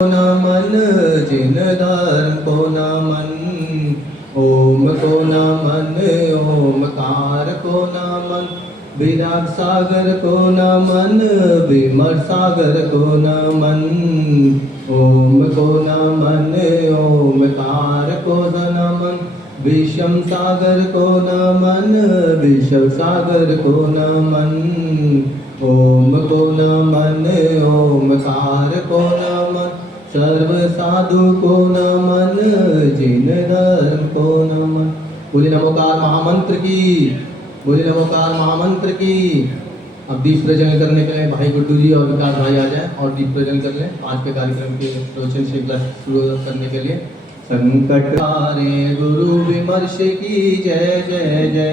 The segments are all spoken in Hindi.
न मन जिन धर्म को न मन, ओम को न मन ओमकार को न मन, विराग सागर को न मन विमर सागर को न मन, ओम को न मन ओमकार को न मन, विषम सागर को न मन विषम सागर को न मन, ओम को न मन ओमकार को न मन, सर्व साधु को न मन जिन धर्म को न मन। बोले नमोकार महामंत्र की, बोले नमोकार महामंत्र की। अब दीप प्रज्वलन करने के लिए भाई गुड्डू जी और विकास भाई आ जाए और दीप प्रज्वलन कर लें आज के कार्यक्रम के रोशन श्रृंखला शुरू करने के लिए। संकट हारे गुरु विमर्श की जय जय जय,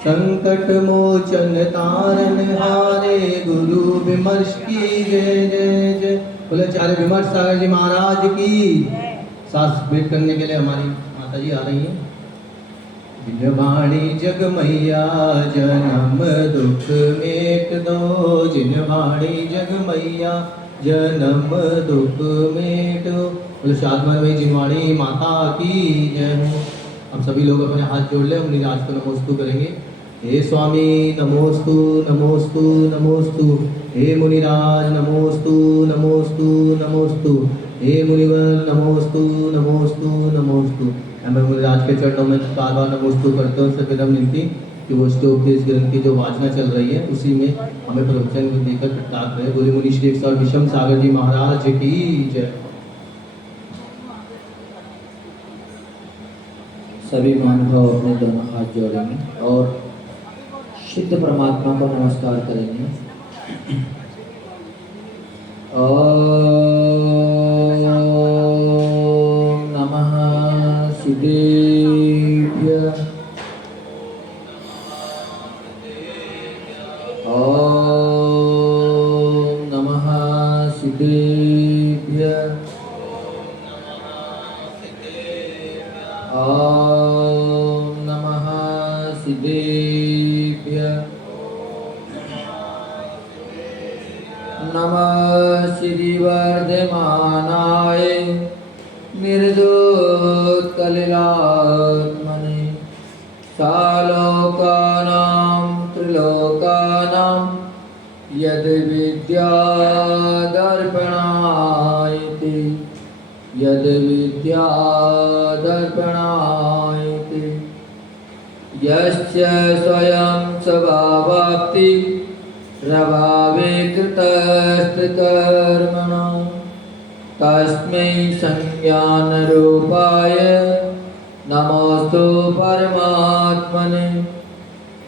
संकट मोचन तारन हारे गुरु विमर्श की जय जय जय। बोले चारे विमर्श सागर जी महाराज की। सांस वेट करने के लिए हमारी माता जी आ रही हैं। जिनवाणी जग मैया जन्म दुख मेट दो, जिनवाणी जग मैया जन्म दुख मेट दो। बोले शादमान में जिनवाणी माता की जय हो। अब सभी लोग अपने हाथ जोड़ ले, हम आज को नमोस्तु करेंगे। हे स्वामी नमोस्तु नमोस्तु नमोस्तु, हे मुनिराज नमोस्तु नमोस्तु नमोस्तु, हे मुनिवर नमोस्तु नमोस्तु नमोस्तु। हमें मुनिराज के चरणों में बार बार नमोस्तु करते हैं। उससे विनम्र विनती कि वो श्लोकेश ग्रंथ की जो वाचना चल रही है उसी में हमें प्रवचन देकर कृतार्थ रहे। बोले मुनि श्री और विषम सागर जी महाराज की जय। सभी महानुभाव अपने दोनों हाथ जोड़ेंगे और शुद्ध परमात्मा को नमस्कार करेंगे। ओम नमः शिवेभ्यः। ओम नमः शिवेभ्यः। ओम नमः शिवेभ्यः। नमः श्री वर्धमानाय निर्दोषकलिलात्मने, सालोकानां त्रिलोकानां यद् विद्यादर्पणायते, यद् विद्यादर्पणायते, यस्य स्वयं स्वभावाप्ति प्रभावे कृतस्तकर्मणा, तस्मै संज्ञानरूपाय नमोस्तु परमात्मने,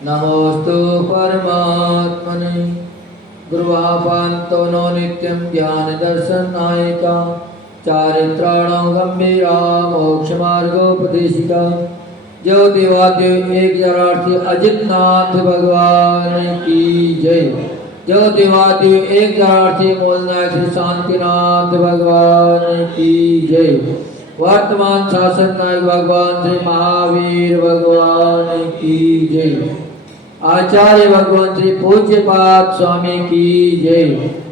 नमोस्तु परमात्मने। गुरुवापान्तो नो नित्यं ज्ञानदर्शनायिका, चारित्राणां गंभीरा मोक्षमार्गोपदेशिका, ज्योतिवाद्य एक जरार्थी अजितनाथ भगवान की जय। ज्योतिवाद्य एक जरार्थी मूलनायक श्री शांतिनाथ भगवान की जय। वर्तमान शासन नायक भगवान श्री महावीर भगवान की जय। आचार्य भगवान श्री पूज्यपाद स्वामी की जय।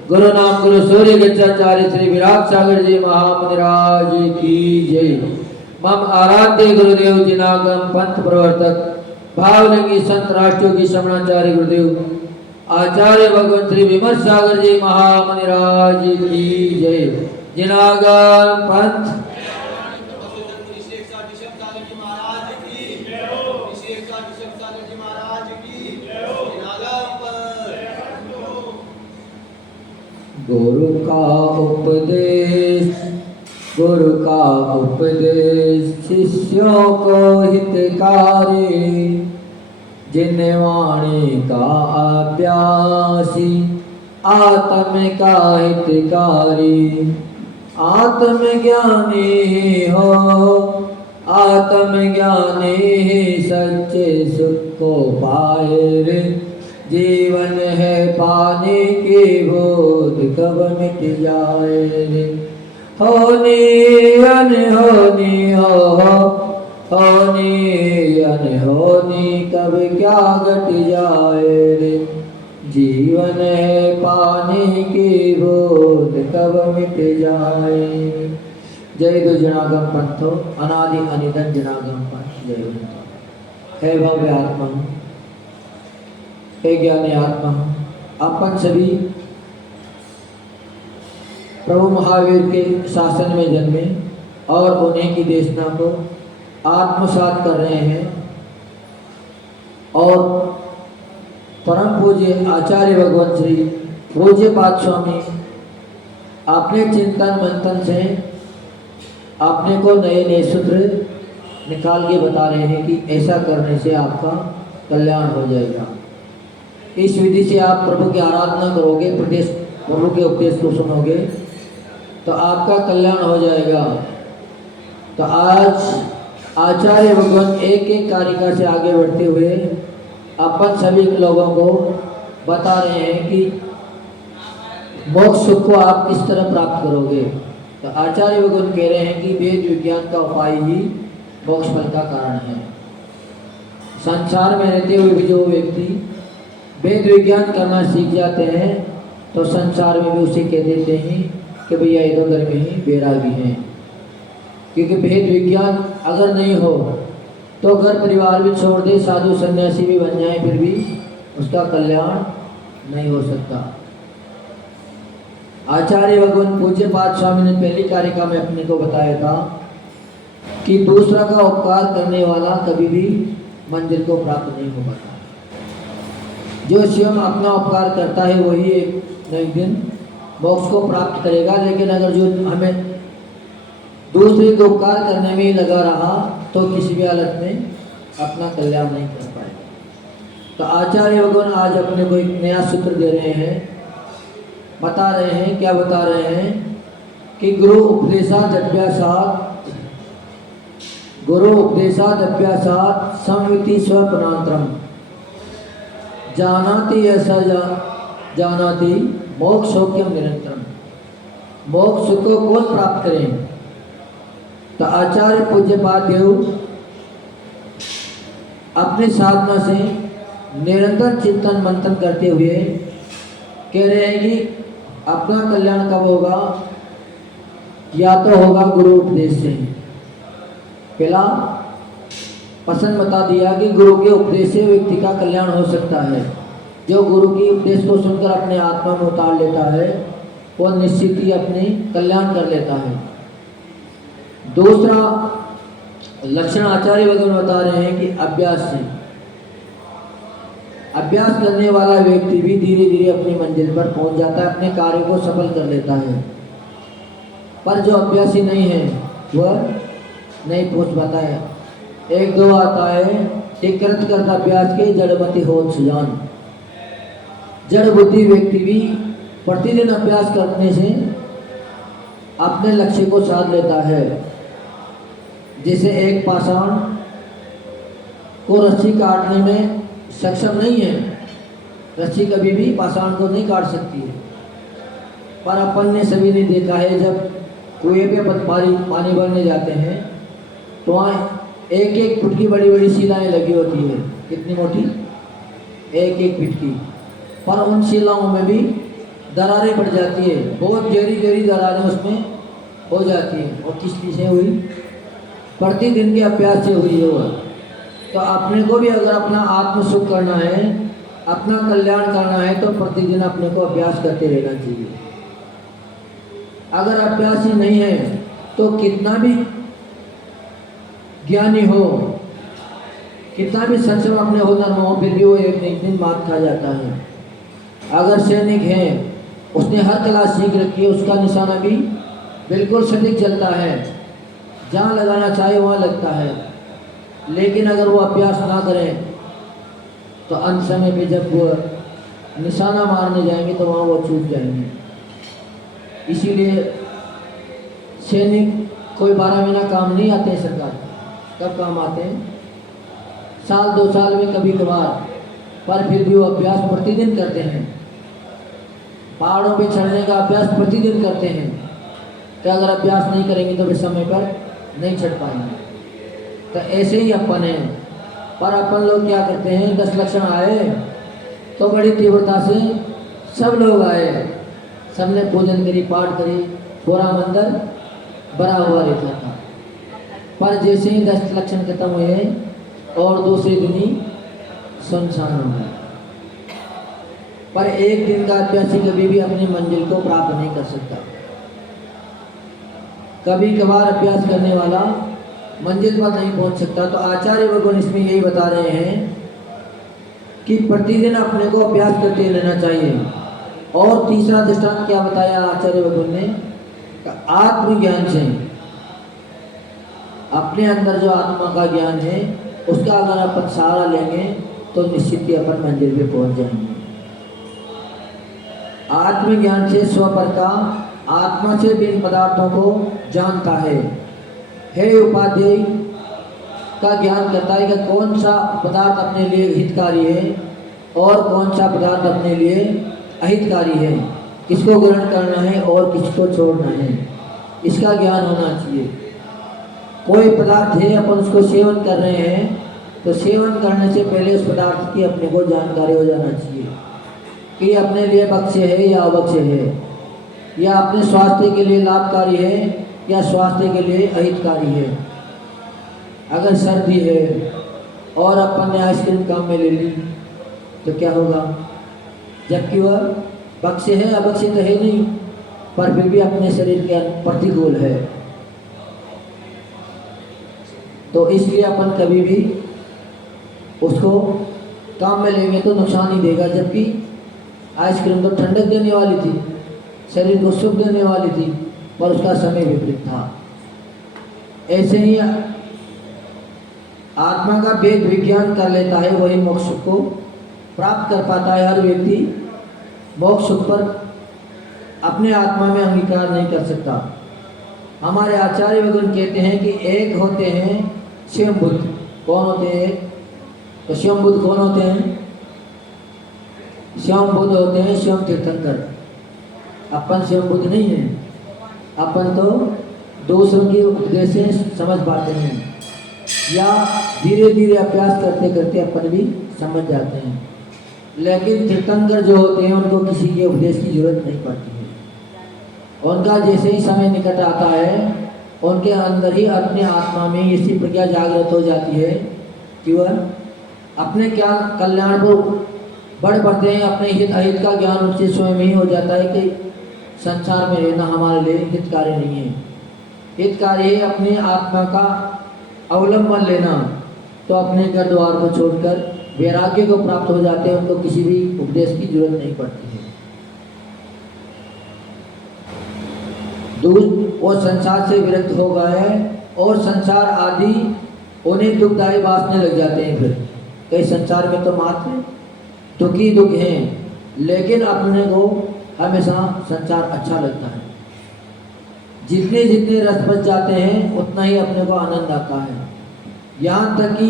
गुरु नाम गुरु सूर्य गच्छाचार्य श्री विराग सागर जी महामुनिराज की जय। मम आराध्य गुरुदेव जिनागम पंथ प्रवर्तक भावलिंगी संत राष्ट्रों की शमणाचार्य गुरुदेव आचार्य भगवान श्री विमर्श सागर जी महामुनिराज की जय। जिनागम पंथ गुरु का उपदेश, गुरु का उपदेश शिष्यों को हितकारी, जिन वाणी का अभ्यासी आत्म का हितकारी। आत्मज्ञानी हो, आत्मज्ञानी ही सच्चे सुख को पाए रे। जीवन है पानी की बूंद कब मिट जाए रे। होनी अनहोनी हो, होनी अनहोनी कब क्या घट जाए रे। जीवन है पानी की बूंद कब मिटे जाए। जय दो जनागम पंथो अनादि अनिधन जनागम पंथ जय हो। हे भव्य आत्मा, हे ज्ञानी आत्मा, अपन सभी प्रभु महावीर के शासन में जन्मे और उन्हीं की देशना को आत्मसात कर रहे हैं और परम पूज्य आचार्य भगवान श्री पूज्य पाद स्वामी अपने चिंतन मंथन से अपने को नए नए सूत्र निकाल के बता रहे हैं कि ऐसा करने से आपका कल्याण हो जाएगा। इस विधि से आप प्रभु की आराधना करोगे, प्रभु के उपदेश को सुनोगे तो आपका कल्याण हो जाएगा। तो आज आचार्य भगवान एक एक कारिका से आगे बढ़ते हुए अपन सभी लोगों को बता रहे हैं कि मोक्ष सुख को आप किस तरह प्राप्त करोगे। तो आचार्य भगवान कह रहे हैं कि वेद विज्ञान का उपाय ही मोक्ष फल का कारण है। संसार में रहते हुए भी जो व्यक्ति वेद विज्ञान करना सीख जाते हैं तो संसार में भी उसे कह देते हैं कि भैया इधर घर में ही बैरागी हैं, क्योंकि वेद विज्ञान अगर नहीं हो तो घर परिवार भी छोड़ दे, साधु सन्यासी भी बन जाए, फिर भी उसका कल्याण नहीं हो सकता। आचार्य भगवान पूज्य पाद स्वामी ने पहली कारिका में अपने को बताया था कि दूसरा का उपकार करने वाला कभी भी मंजिल को प्राप्त नहीं हो पाता। जो स्वयं अपना उपकार करता है वही एक न एक दिन मोक्ष को प्राप्त करेगा, लेकिन अगर जो हमें दूसरे को उपकार करने में ही लगा रहा तो किसी भी हालत में अपना कल्याण नहीं कर पाएगा। तो आचार्य भगवान आज अपने को एक नया सूत्र दे रहे हैं, बता रहे हैं, क्या बता रहे हैं कि गुरु उपदेशाद अभ्यासात संविति स्वपनांतरम जानाति ऐसा जानाति मोक्षोक्यम निरंतरम। मोक्ष को कौन प्राप्त करें? तो आचार्य पूज्यपाद देव अपनी साधना से निरंतर चिंतन मंथन करते हुए कह रहे हैं कि अपना कल्याण कब होगा? या तो होगा गुरु उपदेश से। पहला पसंद बता दिया कि गुरु के उपदेश से व्यक्ति का कल्याण हो सकता है। जो गुरु की उपदेश को सुनकर अपने आत्मा में उतार लेता है वो निश्चित ही अपने कल्याण कर लेता है। दूसरा लक्षण आचार्य भगवान बता रहे हैं कि अभ्यास से, अभ्यास करने वाला व्यक्ति भी धीरे धीरे अपनी मंजिल पर पहुंच जाता है, अपने कार्य को सफल कर लेता है। पर जो अभ्यासी नहीं है वह नहीं पहुंच पाता है। एक दो आता है एक करता अभ्यास के जड़मति हो सुजान। जड़ बुद्धि व्यक्ति भी प्रतिदिन अभ्यास करने से अपने लक्ष्य को साध लेता है। जैसे एक पाषाण को रस्सी काटने में सक्षम नहीं है, रस्सी कभी भी पाषाण को नहीं काट सकती है। पर अपन ने सभी ने देखा है जब कुएं पे पानी भरने जाते हैं तो वहाँ एक एक फुट की बड़ी बड़ी शिलाएँ लगी होती है। कितनी मोटी? एक एक फीट की। पर उन शिलाओं में भी दरारें पड़ जाती है, बहुत गहरी गहरी दरारें उसमें हो जाती हैं। और किस चीज़ से हुई? प्रतिदिन के अभ्यास से हुई हो। तो अपने को भी अगर अपना आत्म सुख करना है, अपना कल्याण करना है तो प्रतिदिन अपने को अभ्यास करते रहना चाहिए। अगर अभ्यास ही नहीं है तो कितना भी ज्ञानी हो, कितना भी सक्षम अपने हुनर में हो, फिर भी वो एक दिन मात खा जाता है। अगर सैनिक है, उसने हर कला सीख रखी है, उसका निशाना भी बिल्कुल सटीक चलता है, जहाँ लगाना चाहे वहाँ लगता है। लेकिन अगर वो अभ्यास ना करें तो अंत समय पे जब वो निशाना मारने जाएंगे तो वहाँ वो चूक जाएंगे। इसीलिए सैनिक कोई 12 महीना काम नहीं आते हैं सरकार, कब काम आते हैं? साल 2 साल में कभी कभार। पर फिर भी वो अभ्यास प्रतिदिन करते हैं। पहाड़ों पे चढ़ने का अभ्यास प्रतिदिन करते हैं कि अगर अभ्यास नहीं करेंगे तो फिर समय पर नहीं चढ़ पाएंगे। तो ऐसे ही अपन है। पर अपन लोग क्या करते हैं, 10 लक्षण आए तो बड़ी तीव्रता से सब लोग आए, सबने पूजन करी, पाठ करी, पूरा मंदिर भरा हुआ रहता था। पर जैसे ही 10 लक्षण खत्म हुए और दूसरे दिन ही सुनसान हो गया। पर एक दिन का अभ्यासी कभी भी अपनी मंजिल को प्राप्त नहीं कर सकता। कभी कभार अभ्यास करने वाला मंजिल पर नहीं पहुंच सकता। तो आचार्य भगवान इसमें यही बता रहे हैं कि प्रतिदिन अपने को अभ्यास करते रहना चाहिए। और तीसरा दृष्टांत क्या बताया आचार्य भगवान ने? आत्मज्ञान से, अपने अंदर जो आत्मा का ज्ञान है उसका अगर अपन सहारा लेंगे तो निश्चित ही अपन मंजिल पे पहुंच जाएंगे। आत्मज्ञान से स्व का आत्मा से भिन्न पदार्थों को जानता है। हे उपाध्याय का ज्ञान करता है कि कौन सा पदार्थ अपने लिए हितकारी है और कौन सा पदार्थ अपने लिए अहितकारी है, किसको ग्रहण करना है और किसको छोड़ना है, इसका ज्ञान होना चाहिए। कोई पदार्थ है, अपन उसको सेवन कर रहे हैं तो सेवन करने से पहले उस पदार्थ की अपने को जानकारी हो जाना चाहिए कि अपने लिए बख्शे है या अबख्शे है, या अपने स्वास्थ्य के लिए लाभकारी है या स्वास्थ्य के लिए अहितकारी है। अगर सर्दी है और अपन ने आइसक्रीम काम में ले ली तो क्या होगा? जबकि वह बख्शे है, अबख्शे तो है नहीं, पर फिर भी अपने शरीर के प्रतिकूल है। तो इसलिए अपन कभी भी उसको काम में लेंगे तो नुकसान ही देगा। जबकि आइसक्रीम तो ठंडक देने वाली थी, शरीर को सुख देने वाली थी, पर उसका समय विपरीत था। ऐसे ही आत्मा का वेद विज्ञान कर लेता है, वही मोक्ष को प्राप्त कर पाता है। हर व्यक्ति मोक्ष पर अपने आत्मा में अंगीकार नहीं कर सकता। हमारे आचार्य भगवान कहते हैं कि एक होते हैं स्वयं बुद्ध। कौन होते हैं? तो स्वयं बुद्ध कौन होते हैं? स्वयं बुद्ध होते हैं स्वयं तीर्थंकर। अपन स्वयं बुद्ध नहीं है, अपन तो दूसरों के उपदेश से समझ पाते हैं या धीरे धीरे अभ्यास करते करते अपन भी समझ जाते हैं। लेकिन तीर्थंकर जो होते हैं उनको किसी के उपदेश की जरूरत नहीं पड़ती है। उनका जैसे ही समय निकट आता है उनके अंदर ही अपने आत्मा में ऐसी प्रज्ञा जागृत हो जाती है कि वह अपने क्या कल्याण को बढ़ पड़ते हैं। अपने हित अहित का ज्ञान उनसे स्वयं ही हो जाता है कि संसार में रहना हमारे लिए हितकारी नहीं है। हितकारी है अपने आत्मा का अवलंबन लेना। तो अपने घर द्वार को छोड़कर वैराग्य को प्राप्त हो जाते हैं, उनको किसी भी उपदेश की जरूरत नहीं पड़ती है। दूर वो संसार से विरक्त हो गए और संसार आदि उन्हें दुखदायी बांटने लग जाते हैं। फिर कई संसार में तो मात्र दुखी दुख हैं, लेकिन अपने को हमेशा संसार अच्छा लगता है। जितने जितने रस बच जाते हैं उतना ही अपने को आनंद आता है। यहाँ तक कि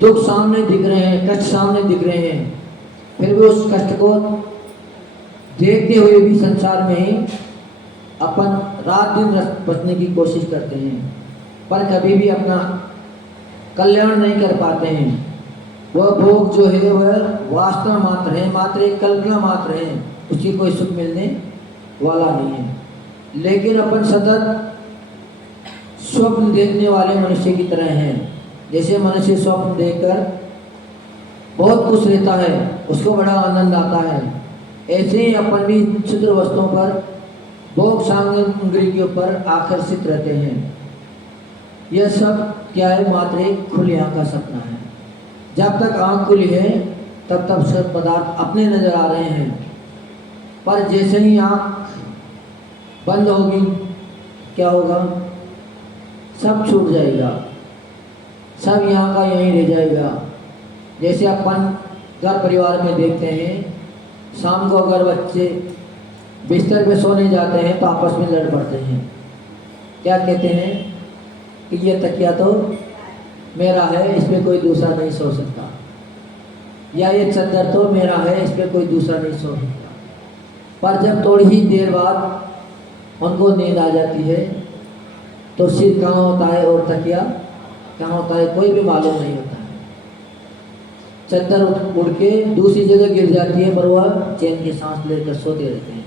दुख सामने दिख रहे हैं, कष्ट सामने दिख रहे हैं, फिर भी उस कष्ट को देखते हुए भी संसार में अपन रात दिन रस बचने की कोशिश करते हैं, पर कभी भी अपना कल्याण नहीं कर पाते हैं। वह भोग जो है वह वासना मात्र है, मात्र एक कल्पना मात्र है, उसकी कोई सुख मिलने वाला नहीं है। लेकिन अपन सतत स्वप्न देखने वाले मनुष्य की तरह हैं। जैसे मनुष्य स्वप्न देखकर बहुत खुश रहता है, उसको बड़ा आनंद आता है, ऐसे ही अपन भी क्षुद्र वस्तुओं पर भोग सामग्री के ऊपर आकर्षित रहते हैं। यह सब क्या है? मात्र एक खुली आंख का सपना है। जब तक आंख खुली है तब तक सब पदार्थ अपने नजर आ रहे हैं, पर जैसे ही आंख बंद होगी क्या होगा? सब छूट जाएगा, सब यहाँ का यहीं रह जाएगा। जैसे अपन घर परिवार में देखते हैं, शाम को अगर बच्चे बिस्तर पे सोने जाते हैं तो आपस में लड़ पड़ते हैं। क्या कहते हैं कि ये तकिया तो मेरा है, इस पर कोई दूसरा नहीं सो सकता, या ये चादर तो मेरा है, इस पर कोई दूसरा नहीं सो सकता। पर जब थोड़ी ही देर बाद उनको नींद आ जाती है तो सिर कहाँ होता है और तकिया कहाँ होता है कोई भी मालूम नहीं होता है। चादर उड़ के दूसरी जगह गिर जाती है, पर वह चैन की सांस लेकर सोते रहते हैं।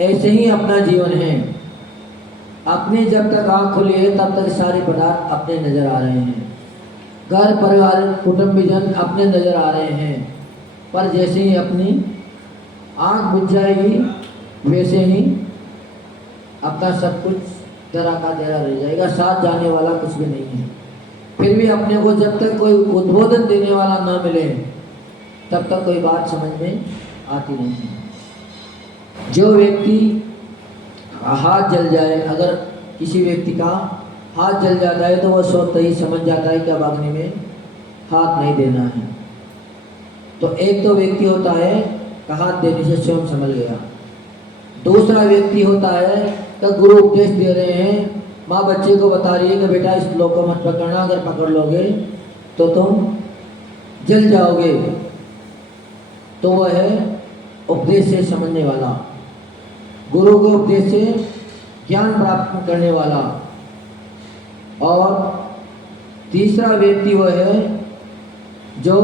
ऐसे ही अपना जीवन है। अपने जब तक आँख खुली है तब तक सारे पदार्थ अपने नजर आ रहे हैं, घर परिवार कुटुंबीजन अपने नजर आ रहे हैं। पर जैसे ही अपनी आँख बुझ जाएगी वैसे ही अपना सब कुछ तेरा का तेरा रह जाएगा, साथ जाने वाला कुछ भी नहीं है। फिर भी अपने को जब तक कोई उद्बोधन देने वाला ना मिले तब तक कोई बात समझ में आती नहीं है। जो व्यक्ति हाथ जल जाए, अगर किसी व्यक्ति का हाथ जल जाता है तो वह स्वतः ही समझ जाता है कि अब अग्नि में हाथ नहीं देना है। तो एक तो व्यक्ति होता है कि हाथ देने से स्वयं समझ गया। दूसरा व्यक्ति होता है कि गुरु उपदेश दे रहे हैं, माँ बच्चे को बता रही है कि बेटा इस लोग को मत पकड़ना, अगर पकड़ लोगे तो तुम जल जाओगे। तो वह है उपदेश से समझने वाला, गुरु के उपदेश से ज्ञान प्राप्त करने वाला। और तीसरा व्यक्ति वह है जो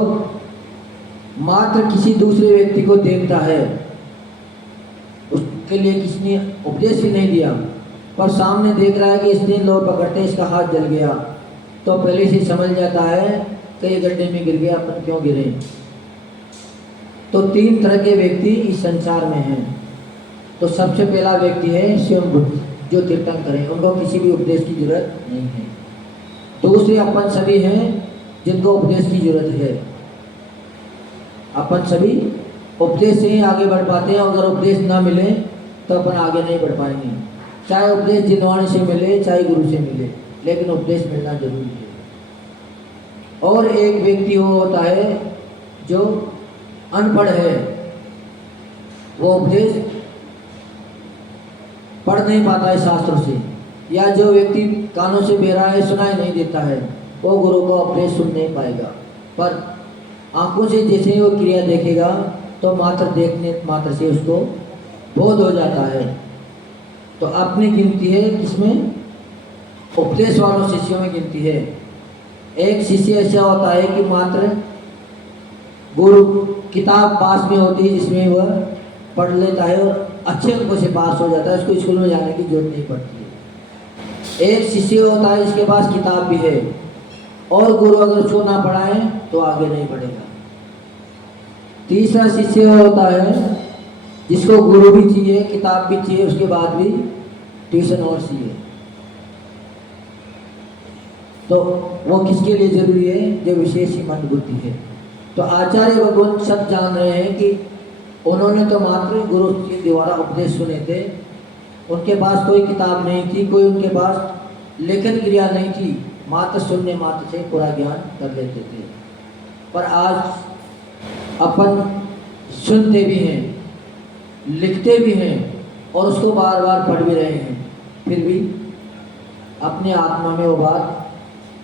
मात्र किसी दूसरे व्यक्ति को देखता है, उसके लिए किसी ने उपदेश भी नहीं दिया, पर सामने देख रहा है कि इसने लोग पकड़ते इसका हाथ जल गया, तो पहले से समझ जाता है कि ये गड्ढे में गिर गया, अपन क्यों गिरे। तो तीन तरह के व्यक्ति इस संसार में हैं। तो सबसे पहला व्यक्ति है स्वयं बुद्ध, जो तीर्थंकर हैं, उनको किसी भी उपदेश की जरूरत नहीं है। दूसरे अपन सभी हैं जिनको उपदेश की जरूरत है। अपन सभी उपदेश से ही आगे बढ़ पाते हैं, अगर उपदेश ना मिले तो अपन आगे नहीं बढ़ पाएंगे। चाहे उपदेश जिनवाणी से मिले चाहे गुरु से मिले, लेकिन उपदेश मिलना जरूरी है। और एक व्यक्ति वो होता है जो अनपढ़ है, वो उपदेश पढ़ नहीं पाता है शास्त्रों से, या जो व्यक्ति कानों से बहरा है, सुनाई नहीं देता है, वो गुरु का उपदेश सुन नहीं पाएगा। पर आंखों से जैसे ही वो क्रिया देखेगा तो मात्र देखने मात्र से उसको बोध हो जाता है। तो अपनी गिनती है किसमें? उपदेश वालों शिष्यों में गिनती है। एक शिष्य ऐसा होता है कि मात्र गुरु किताब पास में होती है जिसमें वह पढ़ लेता है और अच्छे अंकों से पास हो जाता है, उसको स्कूल में जाने की जरूरत नहीं पड़ती है। एक शिष्य होता है जिसके पास किताब भी है और गुरु अगर उसको ना पढ़ाए तो आगे नहीं बढ़ेगा। तीसरा शिष्य होता है जिसको गुरु भी चाहिए, किताब भी चाहिए, उसके बाद भी ट्यूशन और चाहिए। तो वो किसके लिए जरूरी है? जो विशेष ही मंद बुद्धि है। तो आचार्य भगवान सब जान रहे हैं कि उन्होंने तो मात्र गुरु के द्वारा उपदेश सुने थे, उनके पास कोई किताब नहीं थी, कोई उनके पास लेखन क्रिया नहीं थी, मात्र सुनने मात्र से पूरा ज्ञान कर लेते थे। पर आज अपन सुनते भी हैं, लिखते भी हैं और उसको बार बार पढ़ भी रहे हैं, फिर भी अपने आत्मा में वो बात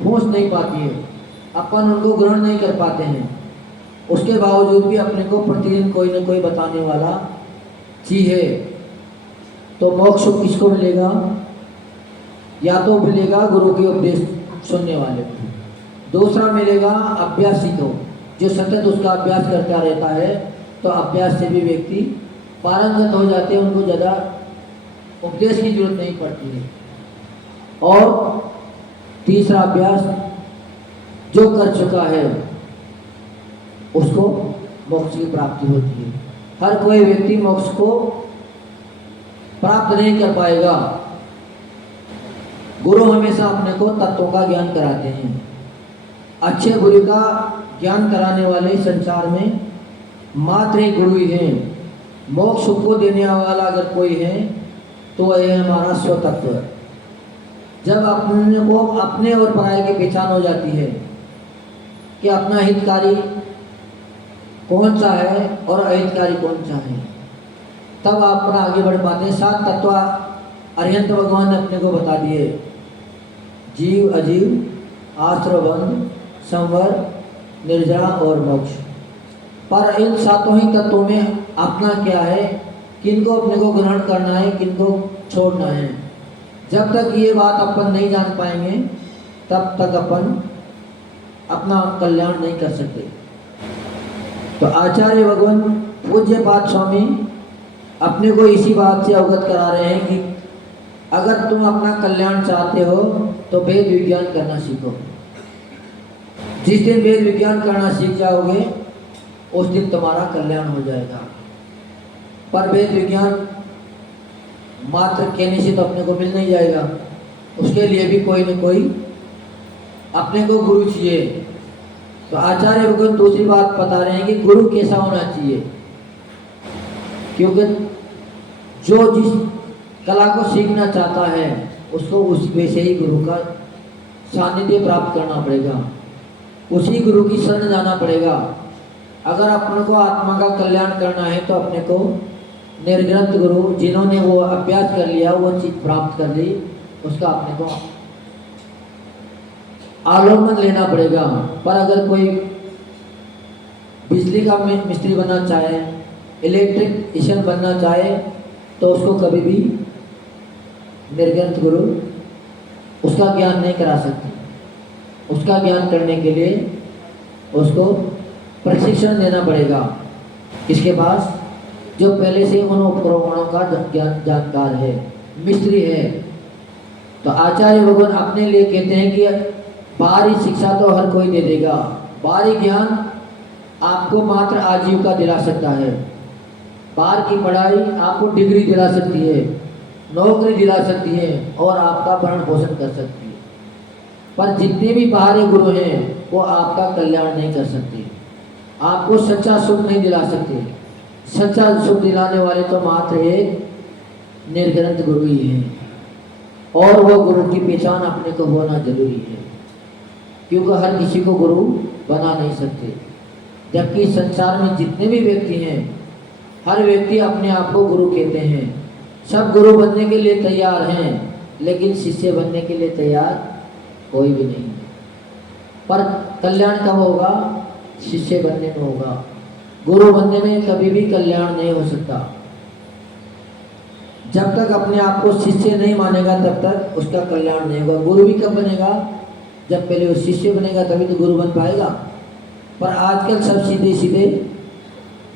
पहुँच नहीं पाती है, अपन उनको ग्रहण नहीं कर पाते हैं। उसके बावजूद भी अपने को प्रतिदिन कोई न कोई बताने वाला चाहिए। तो मोक्ष किसको मिलेगा? या तो मिलेगा गुरु के उपदेश सुनने वाले को, दूसरा मिलेगा अभ्यासी को, जो सतत उसका अभ्यास करता रहता है। तो अभ्यास से भी व्यक्ति पारंगत हो जाते हैं, उनको ज़्यादा उपदेश की जरूरत नहीं पड़ती है। और तीसरा अभ्यास जो कर चुका है उसको मोक्ष की प्राप्ति होती है। हर कोई व्यक्ति मोक्ष को प्राप्त नहीं कर पाएगा। गुरु हमेशा अपने को तत्वों का ज्ञान कराते हैं। अच्छे गुरु का ज्ञान कराने वाले संसार में मात्र ही गुरु ही हैं। मोक्ष को देने वाला अगर कोई है तो वह है हमारा स्वतत्व। जब अपने को अपने और पराये की पहचान हो जाती है कि अपना हितकारी कौन सा है और अहितकारी कौन सा है, तब आप अपना आगे बढ़ पाते हैं। 7 तत्व अरिहंत भगवान ने अपने को बता दिए: जीव, अजीव, आश्रवबंध, संवर, निर्जरा और मोक्ष। पर इन 7 ही तत्वों में अपना क्या है, किनको अपने को ग्रहण करना है, किनको छोड़ना है। जब तक ये बात अपन नहीं जान पाएंगे तब तक अपन अपना कल्याण नहीं कर सकते। तो आचार्य भगवान पूज्य पाद स्वामी अपने को इसी बात से अवगत करा रहे हैं कि अगर तुम अपना कल्याण चाहते हो तो वेद विज्ञान करना सीखो। जिस दिन वेद विज्ञान करना सीख जाओगे उस दिन तुम्हारा कल्याण हो जाएगा। पर वेद विज्ञान मात्र कहने से तो अपने को मिल नहीं जाएगा, उसके लिए भी कोई न कोई अपने को गुरु चाहिए। तो आचार्य भगवान दूसरी बात बता रहे हैं कि गुरु कैसा होना चाहिए, क्योंकि जो जिस कला को सीखना चाहता है उसको उस वैसे ही गुरु का सानिध्य प्राप्त करना पड़ेगा, उसी गुरु की शरण जाना पड़ेगा। अगर अपने को आत्मा का कल्याण करना है तो अपने को निर्ग्रंथ गुरु जिन्होंने वो अभ्यास कर लिया, वो चीज प्राप्त कर ली, उसका अपने को आलम्बन लेना पड़ेगा। पर अगर कोई बिजली का मिस्त्री बनना चाहे, इलेक्ट्रिशियन बनना चाहे, तो उसको कभी भी निर्ग्रंथ गुरु उसका ज्ञान नहीं करा सकती। उसका ज्ञान करने के लिए उसको प्रशिक्षण देना पड़ेगा। इसके पास जो पहले से उन उपकरणों का ज्ञान जानकार है, मिस्त्री है। तो आचार्य भगवान अपने लिए कहते हैं कि बाहरी शिक्षा तो हर कोई दे देगा, बाहरी ज्ञान आपको मात्र आजीविका दिला सकता है। बाहर की पढ़ाई आपको डिग्री दिला सकती है, नौकरी दिला सकती है और आपका भरण पोषण कर सकती है। पर जितने भी बाहरी गुरु हैं वो आपका कल्याण नहीं कर सकते, आपको सच्चा सुख नहीं दिला सकते। सच्चा सुख दिलाने वाले तो मात्र एक निर्ग्रंथ गुरु ही हैं, और वो गुरु की पहचान अपने को होना जरूरी है, क्योंकि हर किसी को गुरु बना नहीं सकते। जबकि संसार में जितने भी व्यक्ति हैं, हर व्यक्ति अपने आप को गुरु कहते हैं। सब गुरु बनने के लिए तैयार हैं, लेकिन शिष्य बनने के लिए तैयार कोई भी नहीं। पर कल्याण कब होगा? शिष्य बनने में होगा। गुरु बनने में कभी भी कल्याण नहीं हो सकता। जब तक अपने आप को शिष्य नहीं मानेगा तब तक उसका कल्याण नहीं होगा। गुरु भी कब बनेगा? जब पहले वो शिष्य बनेगा तभी तो गुरु बन पाएगा। पर आजकल सब सीधे सीधे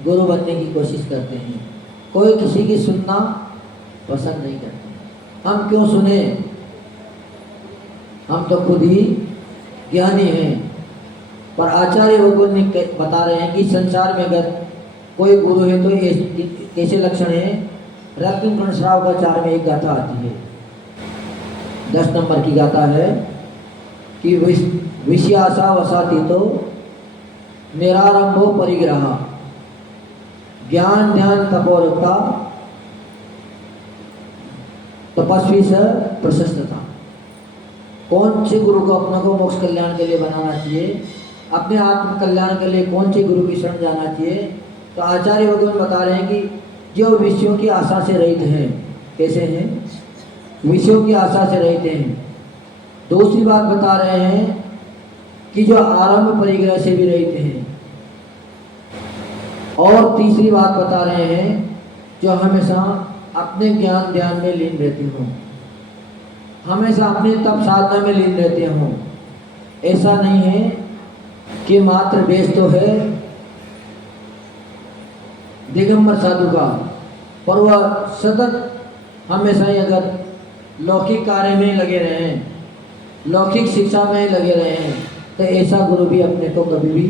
गुरु बनने की कोशिश करते हैं, कोई किसी की सुनना पसंद नहीं करते। हम क्यों सुने? हम तो खुद ही ज्ञानी हैं। पर आचार्य भगवान ने बता रहे हैं कि संसार में अगर कोई गुरु है तो कैसे लक्षण है। रत्न श्राव का 4 में एक गाथा आती है, 10 नंबर की गाथा है कि विषयासा वसाती तो निरारंभो परिग्रह ज्ञान ध्यान तपोरता तपस्वी से प्रशस्तता। कौन से गुरु को अपना को मोक्ष कल्याण के लिए बनाना चाहिए, अपने आत्म कल्याण के लिए कौन से गुरु की शरण जाना चाहिए? तो आचार्य भगवान बता रहे हैं कि जो विषयों की आशा से रहित हैं। कैसे हैं? विषयों की आशा से रहित हैं। दूसरी बात बता रहे हैं कि जो आरंभ परिग्रह से भी रहित हैं। और तीसरी बात बता रहे हैं जो हमेशा अपने ज्ञान ध्यान में लीन रहते हों, हमेशा अपने तप साधना में लीन रहते हों। ऐसा नहीं है कि मात्र वेश तो है दिगंबर साधु का, पर वह सतत हमेशा ही अगर लौकिक कार्य में लगे रहें, लौकिक शिक्षा में लगे रहें, तो ऐसा गुरु भी अपने को कभी भी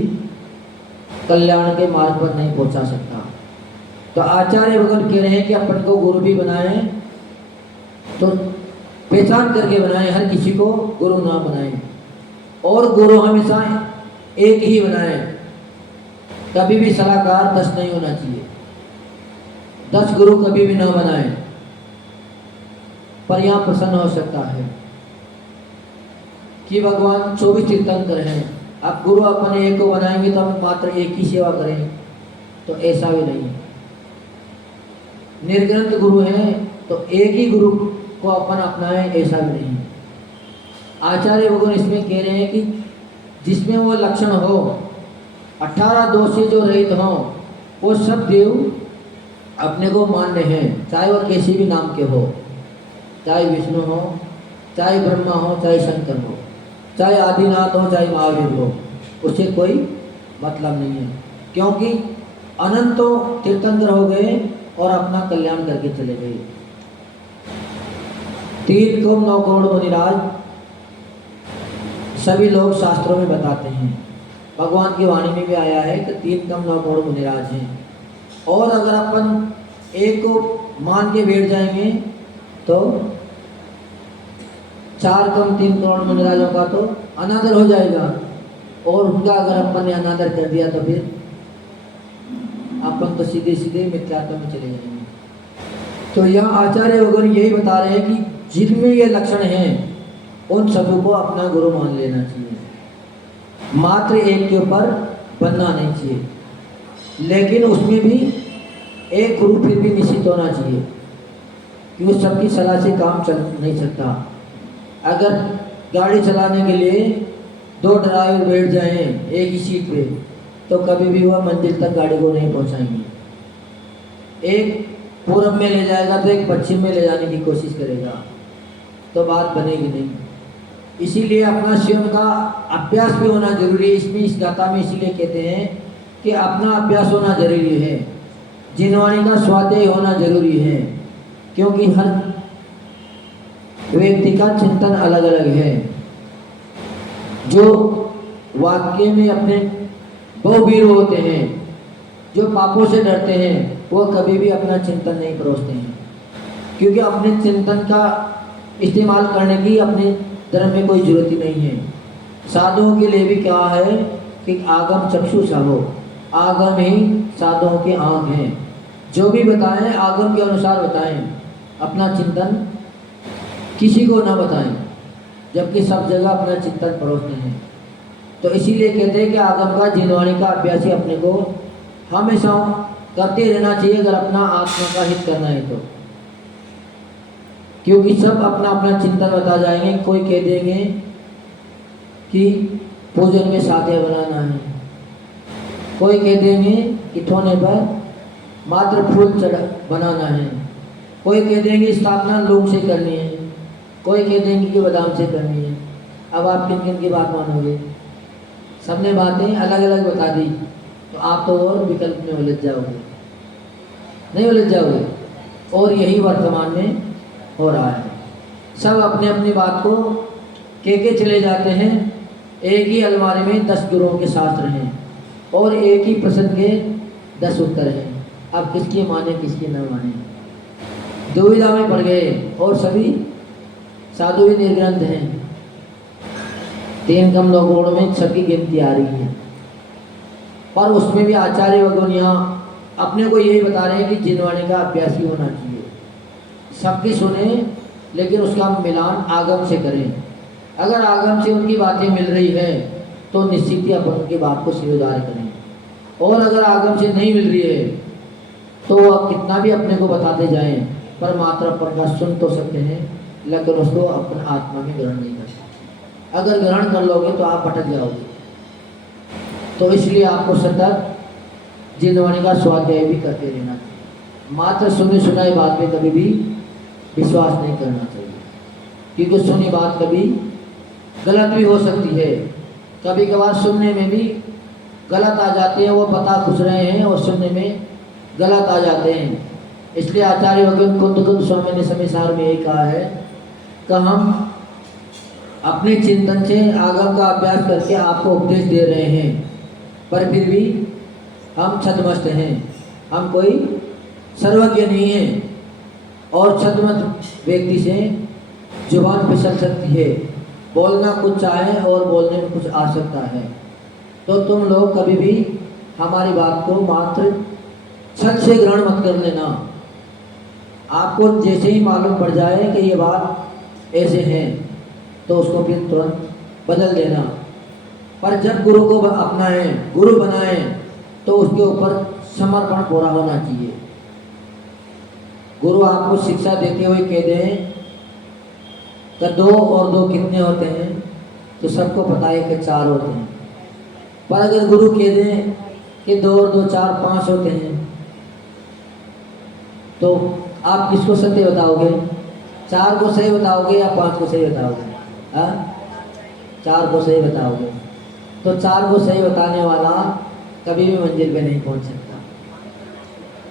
कल्याण के मार्ग पर नहीं पहुंचा सकता। तो आचार्य भगवान कह रहे हैं कि अपन को गुरु भी बनाएं तो पहचान करके बनाएं, हर किसी को गुरु ना बनाएं। और गुरु हमेशा एक ही बनाएं, कभी भी सलाहकार 10 नहीं होना चाहिए। 10 गुरु कभी भी ना बनाएं, पर यहाँ प्रसन्न हो सकता है कि भगवान 24 तीर्थंकर हैं। अब गुरु अपने एक को बनाएंगे तो हम मात्र एक ही सेवा करें, तो ऐसा भी नहीं। निर्ग्रंथ गुरु हैं तो एक ही गुरु को अपन अपनाएं, ऐसा भी नहीं। आचार्य भगवान इसमें कह रहे हैं कि जिसमें वो लक्षण हो, 18 दोष से जो रहित हों, वो सब देव अपने को मान्य हैं, चाहे वो किसी भी नाम के हो, चाहे विष्णु हो, चाहे ब्रह्मा हो, चाहे शंकर हो, चाहे आदिनाथ हो, चाहे महावीर हो, उससे कोई मतलब नहीं है। क्योंकि अनंतों तीर्थंकर हो गए और अपना कल्याण करके चले गए। 3 करोड़ 9 करोड़ मुनिराज सभी लोग शास्त्रों में बताते हैं, भगवान की वाणी में भी आया है कि 3 कम 9 करोड़ मुनिराज हैं। और अगर अपन एक को मान के बैठ जाएंगे तो 4 कम 3 करोड़ मुनिराजों का तो अनादर हो जाएगा, और उनका अगर अपन ने अनादर कर दिया तो फिर अपन तो सीधे सीधे मिथ्यात्व में चले जाएंगे। तो यहाँ आचार्य वगैरह यही बता रहे हैं कि जिनमें ये लक्षण हैं उन सभी को अपना गुरु मान लेना चाहिए, मात्र एक के ऊपर बनना नहीं चाहिए, लेकिन उसमें भी एक गुरु फिर भी निश्चित होना चाहिए, क्योंकि सबकी सलाह से काम चल नहीं सकता। अगर गाड़ी चलाने के लिए 2 ड्राइवर बैठ जाएं एक ही सीट पे तो कभी भी वह मंजिल तक गाड़ी को नहीं पहुंचाएंगे। एक पूरब में ले जाएगा तो एक पश्चिम में ले जाने की कोशिश करेगा, तो बात बनेगी नहीं। इसीलिए अपना स्वयं का अभ्यास भी होना जरूरी है। इसमें इस गाथा में इसीलिए कहते हैं कि अपना अभ्यास होना जरूरी है, जिनवाणी का स्वाध्याय होना जरूरी है, क्योंकि हर व्यक्ति का चिंतन अलग अलग है। जो वाक्य में अपने बहुवीर होते हैं, जो पापों से डरते हैं, वो कभी भी अपना चिंतन नहीं परोसते हैं, क्योंकि अपने चिंतन का इस्तेमाल करने की अपने धर्म में कोई जरूरत ही नहीं है। साधुओं के लिए भी क्या है कि आगम चक्षु साधो, आगम ही साधुओं की आँख हैं। जो भी बताएं आगम के अनुसार बताएं, अपना चिंतन किसी को ना बताएं, जबकि सब जगह अपना चिंतन परोसते हैं। तो इसीलिए कहते हैं कि आगम का जिनवाणी का अभ्यास ही अपने को हमेशा करते रहना चाहिए, अगर अपना आत्मा का हित करना है तो। क्योंकि सब अपना अपना चिंतन बता जाएंगे। कोई कह देंगे कि पूजन में साध्य बनाना है, कोई कह देंगे कि ठोने पर मात्र फूल बनाना है, कोई कह देंगे स्थापना लोग से करनी है, कोई कह देंगे कि बादाम से करनी है। अब आप किन किन की बात मानोगे? सबने बातें अलग अलग बता दी, तो आप तो और विकल्प में उलझ जाओगे, नहीं उलझ जाओगे। और यही वर्तमान में हो रहा है। सब अपने अपनी बात को कह के चले जाते हैं। एक ही अलमारी में 10 गुरुओं के शास्त्र हैं और एक ही प्रश्न के 10 उत्तर हैं। अब किसकी माने किसकी न माने, दुविधा में पड़ गए। और सभी साधु भी निर्ग्रंथ हैं। 3 कम 9 करोड़ में सबकी गिनती आ रही है, पर उसमें भी आचार्य वगैरह यहाँ अपने को यही बता रहे हैं कि जिनवाणी का अभ्यास ही होना चाहिए। सबकी सुने, लेकिन उसका मिलान आगम से करें। अगर आगम से उनकी बातें मिल रही है तो निश्चित ही अपन उनकी बात को स्वीकार करें, और अगर आगम से नहीं मिल रही है तो वह कितना भी अपने को बताते जाएं, पर मात्र अपन का सुन तो सकते हैं, लेकिन उसको अपने आत्मा में ग्रहण नहीं कर सकते। अगर ग्रहण कर लोगे तो आप भटक जाओगे। तो इसलिए आपको सतत जिनवाणी का स्वाध्याय भी करते रहना चाहिए। मात्र सुनी सुनाई बात में कभी भी विश्वास नहीं करना चाहिए, क्योंकि सुनी बात कभी गलत भी हो सकती है। कभी कभार सुनने में भी गलत आ जाते हैं, वो पता खुश रहे हैं और सुनने में गलत आ जाते हैं। इसलिए आचार्य वगैरह कुंद स्वामी ने समय सार में यही कहा है कि हम अपने चिंतन से आगम का अभ्यास करके आपको उपदेश दे रहे हैं, पर फिर भी हम छद्मस्त हैं। हम कोई सर्वज्ञ नहीं है, और छद्मस्त व्यक्ति से जुबान फिसल सकती है, बोलना कुछ चाहे और बोलने में कुछ आ सकता है। तो तुम लोग कभी भी हमारी बात को मात्र छल से ग्रहण मत कर लेना। आपको जैसे ही मालूम पड़ जाए कि ये बात ऐसे है तो उसको फिर तुरंत बदल देना। पर जब गुरु को अपनाएं, गुरु बनाएं, तो उसके ऊपर समर्पण पूरा होना चाहिए। गुरु आपको शिक्षा देते हुए कह दें कि 2 और 2 कितने होते हैं, तो सबको पता है कि 4 होते हैं। पर अगर गुरु कह दें कि 2 और 2 4 5 होते हैं, तो आप किसको सत्य बताओगे? 4 को सही बताओगे या 5 को सही बताओगे? 4 को सही बताओगे। तो 4 को सही बताने वाला कभी भी मंजिल पे नहीं पहुंच सकता।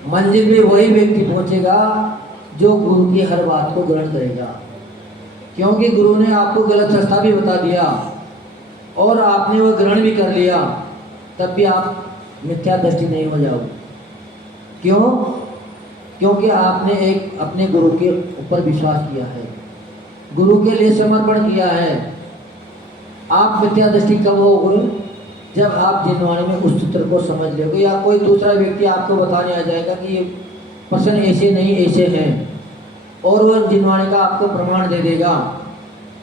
मंजिल में वही व्यक्ति पहुंचेगा जो गुरु की हर बात को ग्रहण करेगा। क्योंकि गुरु ने आपको गलत रास्ता भी बता दिया और आपने वो ग्रहण भी कर लिया, तब भी आप मिथ्या दृष्टि नहीं हो जाओगे। क्यों? क्योंकि आपने एक अपने गुरु के ऊपर विश्वास किया है, गुरु के लिए समर्पण किया है। आप मिथ्या दृष्टि कब हो गुरु? जब आप जिनवाणी में उस सूत्र को समझ लोगे, या कोई दूसरा व्यक्ति आपको बताने आ जाएगा कि ये प्रश्न ऐसे नहीं ऐसे हैं, और वो जिनवाणी का आपको प्रमाण दे देगा,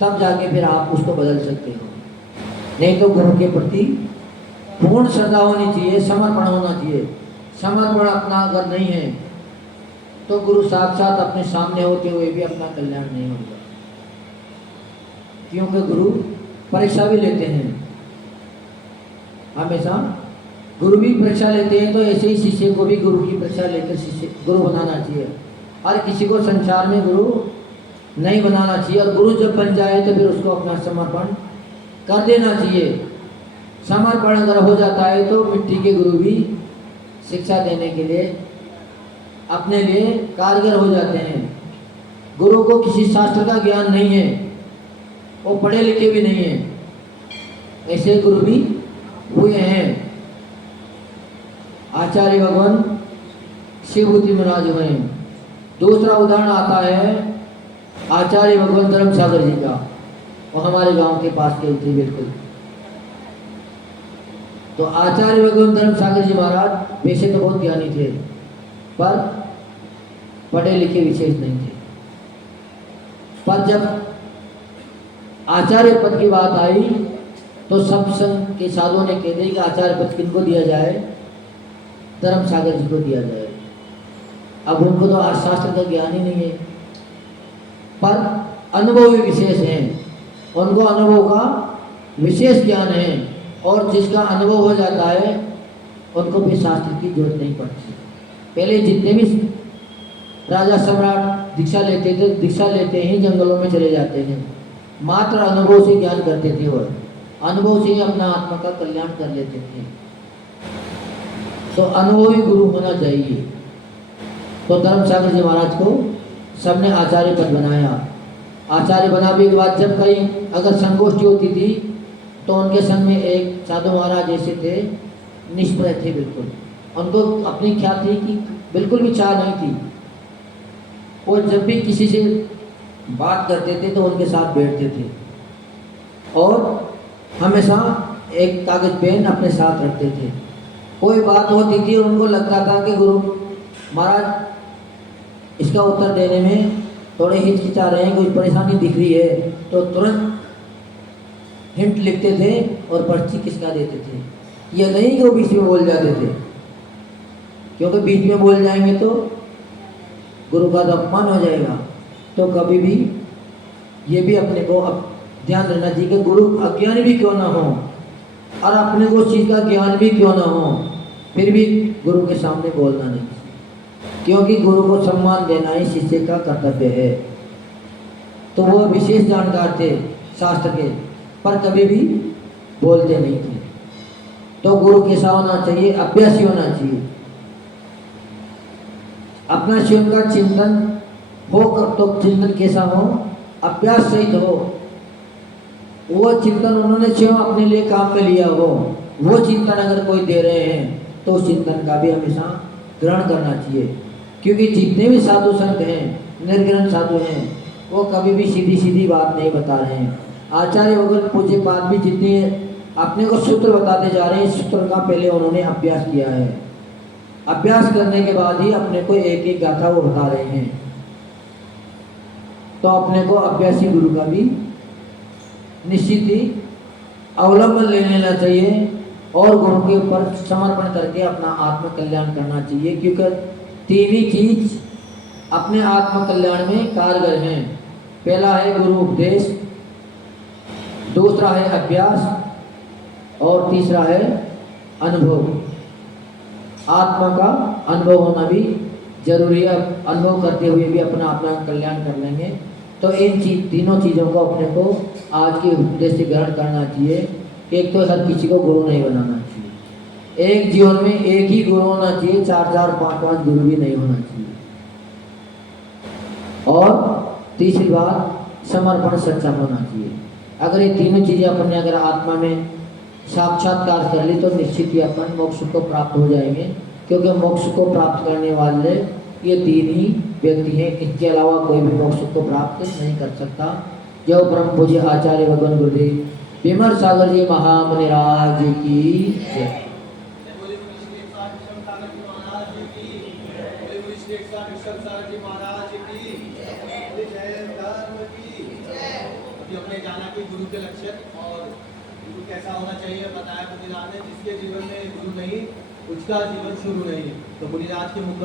तब जाके फिर आप उसको बदल सकते हो। नहीं तो गुरु के प्रति पूर्ण श्रद्धा होनी चाहिए, समर्पण होना चाहिए। समर्पण अपना अगर नहीं है तो गुरु साक्षात अपने सामने होते हुए भी अपना कल्याण नहीं होगा। क्योंकि गुरु परीक्षा भी लेते हैं, हमेशा गुरु भी परीक्षा लेते हैं। तो ऐसे ही शिष्य को भी गुरु की परीक्षा लेकर शिष्य गुरु बनाना चाहिए। हर किसी को संसार में गुरु नहीं बनाना चाहिए, और गुरु जब बन जाए तो फिर उसको अपना समर्पण कर देना चाहिए। समर्पण अगर हो जाता है तो मिट्टी के गुरु भी शिक्षा देने के लिए अपने लिए कारगर हो जाते हैं। गुरु को किसी शास्त्र का ज्ञान नहीं है, वो पढ़े लिखे भी नहीं है, ऐसे गुरु भी हुए हैं। आचार्य भगवान शिवभूति महाराज हुए। दूसरा उदाहरण आता है आचार्य भगवान धर्म सागर जी का, वो हमारे गांव के पास के थे बिल्कुल। तो आचार्य भगवान धर्म सागर जी महाराज वैसे तो बहुत ज्ञानी थे, पर पढ़े लिखे विशेष नहीं थे। पर जब आचार्य पद की बात आई तो सब संघ के साधुओं ने कह दिया कि आचार्य पद किनको दिया जाए? धर्म सागर जी को दिया जाए। अब उनको तो शास्त्र का ज्ञान ही नहीं है, पर अनुभव भी विशेष हैं, उनको अनुभव का विशेष ज्ञान है, और जिसका अनुभव हो जाता है उनको भी शास्त्र की जरूरत नहीं पड़ती। पहले जितने भी राजा सम्राट दीक्षा लेते थे, दीक्षा लेते ही जंगलों में चले जाते हैं, मात्र अनुभव से ज्ञान करते थे, और अनुभव से ही अपना आत्मा का कल्याण कर लेते थे। तो अनुभवी गुरु होना चाहिए। तो धर्म सागर जी महाराज को सबने आचार्य पद बनाया। आचार्य बनाने के बाद जब कहीं अगर संगोष्ठी होती थी तो उनके संग में एक साधु महाराज ऐसे थे, निष्प्रय थे बिल्कुल, उनको अपनी ख्याति की बिल्कुल भी चाह नहीं थी। वो जब भी किसी से बात करते थे तो उनके साथ बैठते थे, और हमेशा एक कागज पेन अपने साथ रखते थे। कोई बात होती थी और उनको लगता था कि गुरु महाराज इसका उत्तर देने में थोड़े हिचकिचा रहे हैं, कोई परेशानी दिख रही है, तो तुरंत हिंट लिखते थे और पर्ची किसका देते थे। ये नहीं कि वो बीच में बोल जाते थे, क्योंकि बीच में बोल जाएंगे तो गुरु का अपमान हो जाएगा। तो कभी भी ये भी अपने को अब ध्यान रखना चाहिए कि गुरु अज्ञानी भी क्यों ना हो, और अपने को उस चीज़ का ज्ञान भी क्यों ना हो, फिर भी गुरु के सामने बोलना नहीं, क्योंकि गुरु को सम्मान देना ही शिष्य का कर्तव्य है। तो वो विशेष जानकार थे शास्त्र के, पर कभी भी बोलते नहीं थे। तो गुरु कैसा होना चाहिए? अभ्यासी होना चाहिए। अपना स्वयं का चिंतन हो, तो चिंतन कैसा हो? अभ्यास सहित हो। वो चिंतन उन्होंने स्वयं अपने लिए काम में लिया हो, वो चिंतन अगर कोई दे रहे हैं तो उस चिंतन का भी हमेशा ग्रहण करना चाहिए। क्योंकि जितने भी साधु संत हैं, निर्ग्रहण साधु हैं, वो कभी भी सीधी सीधी बात नहीं बता रहे हैं। आचार्य वगैरह पूज्य पाद भी जितनी अपने को सूत्र बताते जा रहे हैं, इस सूत्र का पहले उन्होंने अभ्यास किया है। अभ्यास करने के बाद ही अपने को एक एक गाथा वो बता रहे हैं। तो अपने को अभ्यासी गुरु का भी निश्चित ही अवलंबन ले लेना चाहिए, और गुरु के ऊपर समर्पण करके अपना आत्म कल्याण करना चाहिए। क्योंकि तीन ही चीज अपने आत्म कल्याण में कारगर हैं। पहला है गुरु उपदेश, दूसरा है अभ्यास, और तीसरा है अनुभव। आत्मा का अनुभव होना भी जरूरी है। अनुभव करते हुए भी अपना कल्याण कर लेंगे। तो इन तीनों चीज़ों को अपने को आज के उपदेश से ग्रहण करना चाहिए। एक तो हर किसी को गुरु नहीं बनाना चाहिए, एक जीवन में एक ही गुरु होना चाहिए, 4-4 5-5 गुरु भी नहीं होना चाहिए। और तीसरी बात, समर्पण सच्चा होना चाहिए। अगर ये तीनों चीजें अपन ने अगर आत्मा में साक्षात्कार कर ली तो निश्चित ही अपन मोक्ष को प्राप्त हो जाएंगे, क्योंकि मोक्ष को प्राप्त करने वाले ये तीन ही व्यक्ति हैं, इसके अलावा कोई भी मोक्ष को प्राप्त नहीं कर सकता। जो परम पूज्य आचार्य भगवान गुरुदेव विमल सागर जी महामुनिराज की जय। अपने जाना कि गुरु के लक्षण और गुरु कैसा होना चाहिए बताया मुनिराज ने। जिसके जीवन में गुरु नहीं उसका जीवन शुरू नहीं। तो मुनिराज के मुख